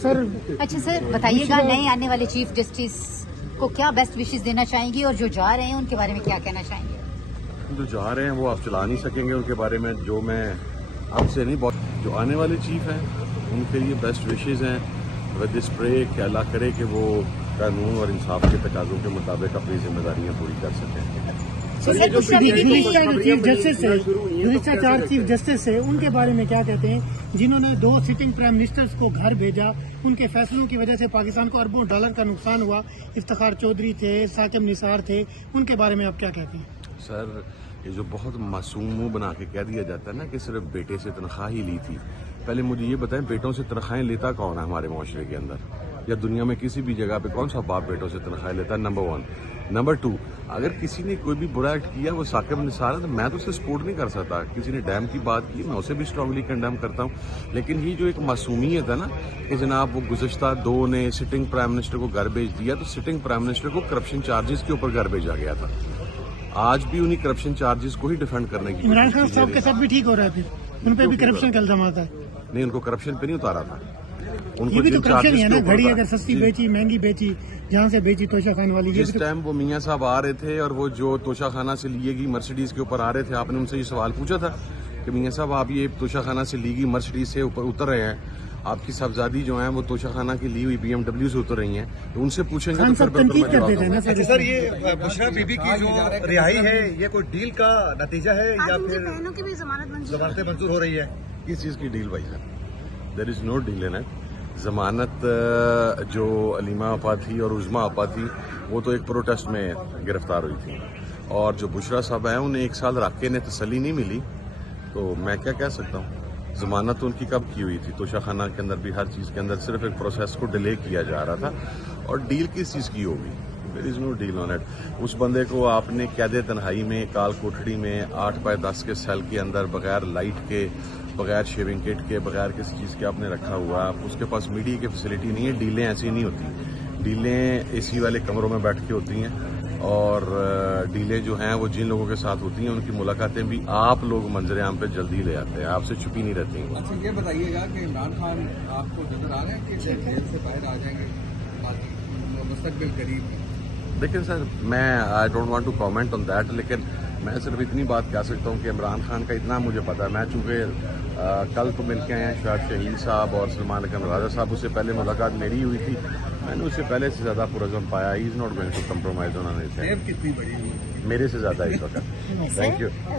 سر اچھا سر بتائیے گا، نئے آنے والے چیف جسٹس کو کیا بیسٹ وشز دینا چاہیں گی، اور جو جا رہے ہیں ان کے بارے میں کیا کہنا چاہیں گے؟ جو جا رہے ہیں وہ آپ چلا نہیں سکیں گے، ان کے بارے میں جو میں آپ سے نہیں جو آنے والے چیف ہیں ان کے لیے بیسٹ وشز ہیں ود دس پرے کہ اللہ کرے کہ وہ قانون اور انصاف کے تقاضوں کے مطابق اپنی ذمہ داریاں پوری کر سکیں۔ گزشتہ 4 چیف جسٹس ہے ان کے بارے میں کیا کہتے ہیں، جنہوں نے 2 سٹنگ پرائم منسٹرز کو گھر بھیجا، ان کے فیصلوں کی وجہ سے پاکستان کو اربوں ڈالر کا نقصان ہوا، افتخار چودھری تھے، ثاقب نثار تھے، ان کے بارے میں آپ کیا کہتے ہیں؟ سر یہ جو بہت معصوم منہ بنا کے کہہ دیا جاتا ہے نا کہ صرف بیٹے سے تنخواہ ہی لی تھی، پہلے مجھے یہ بتائیں بیٹوں سے تنخواہیں لیتا کون ہے ہمارے معاشرے کے اندر، یا دنیا میں کسی بھی جگہ پہ کون سا باپ بیٹوں سے تنخواہیں لیتا ہے؟ نمبر 1۔ نمبر 2، اگر کسی نے کوئی بھی برا ایکٹ کیا وہ ثاقب نثار ہے تو میں تو اسے سپورٹ نہیں کر سکتا۔ کسی نے ڈیم کی بات کی میں اسے بھی اسٹرانگلی کنڈیم کرتا ہوں، لیکن یہ جو ایک معصومیت ہے نا کہ جناب وہ گزشتہ 2 نے سٹنگ پرائم منسٹر کو گھر بھیج دیا، تو سٹنگ پرائم منسٹر کو کرپشن چارجز کے اوپر گھر بھیجا گیا تھا، آج بھی انہی کرپشن چارجز کو ہی ڈیفینڈ کرنے کی عمران خان صاحب کے ساتھ بھی ٹھیک ہو رہا ہے، پھر ان پہ بھی کرپشن کا الزام آتا ہے؟ نہیں، ان کو کرپشن پہ نہیں اتارا تھا، ان یہ کو بھی تو کرپشن ہی ہے نا، گھڑی اگر سستی جی بیچی مہنگی بیچی، جہاں سے بیچی توشہ خان والی، جس ٹائم وہ میاں صاحب آ رہے تھے اور وہ جو توشہ خانہ سے لیے گی مرسیڈیز کے اوپر آ رہے تھے، آپ نے ان سے یہ سوال پوچھا تھا کہ میاں صاحب آپ یہ توشہ خانہ سے لی گئی مرسیڈیز سے اوپر اتر رہے ہیں، آپ کی صاحبزادی جو ہیں وہ توشہ خانہ کی لی ہوئی BMW سے اتر رہی ہیں، تو ان سے پوچھیں گے تو پھر تنقید کرتے تھے نا سر۔ یہ بشرا بی بی کی جو رہائی ہے یہ کوئی ڈیل کا نتیجہ ہے یا پھر ضمانتیں منظور ہو رہی ہے؟ کس چیز کی ڈیل بھائی صاحب؟ دیر از نو ڈیل ان اٹ۔ ضمانت جو علیمہ آپا تھی اور عظمیٰ آپا تھی وہ تو ایک پروٹیسٹ میں گرفتار ہوئی تھی، اور جو بشرا صاحب ہیں انہیں 1 سال رکھ کے انہیں تسلی نہیں ملی، تو میں کیا کہہ سکتا ہوں؟ ضمانت ان کی کب کی ہوئی تھی؟ توشہ خانہ کے اندر بھی ہر چیز کے اندر صرف ایک پروسیس کو ڈیلے کیا جا رہا تھا، اور ڈیل کس چیز کی ہوگی؟ دیر از نو ڈیل آن اٹ۔ اس بندے کو آپ نے قید تنہائی میں کال کوٹڑی میں 8x10 کے سیل کے اندر بغیر لائٹ کے، بغیر شیونگ کٹ کے، بغیر کسی چیز کے آپ نے رکھا ہوا، اس کے پاس میڈیا کی فیسلٹی نہیں ہے۔ ڈیلیں ایسی نہیں ہوتی، ڈیلیں اے سی والے کمروں میں بیٹھ کے ہوتی ہیں، اور ڈیلیں جو ہیں وہ جن لوگوں کے ساتھ ہوتی ہیں ان کی ملاقاتیں بھی آپ لوگ منظر عام پہ جلدی لے آتے ہیں، آپ سے چھپی نہیں رہتی ہیں۔ اچھا یہ بتائیے گا کہ عمران خان آپ کو نظر آ رہے ہیں کہ جیل سے باہر آ جائیں گے مستقبل قریب؟ لیکن سر میں I don't want to comment on that, لیکن میں صرف اتنی بات کہہ سکتا ہوں کہ عمران خان کا اتنا مجھے پتا ہے، میں چونکہ کل تو مل کے آئے ہیں شاید شہید صاحب اور سلمان اکرم راجہ صاحب، اس سے پہلے ملاقات میری ہوئی تھی، میں نے اس سے پہلے سے زیادہ پرعزم پایا، he is not going to compromise, انہوں نے کتنی بڑی ہوئی میرے سے زیادہ اس وقت۔ Thank you.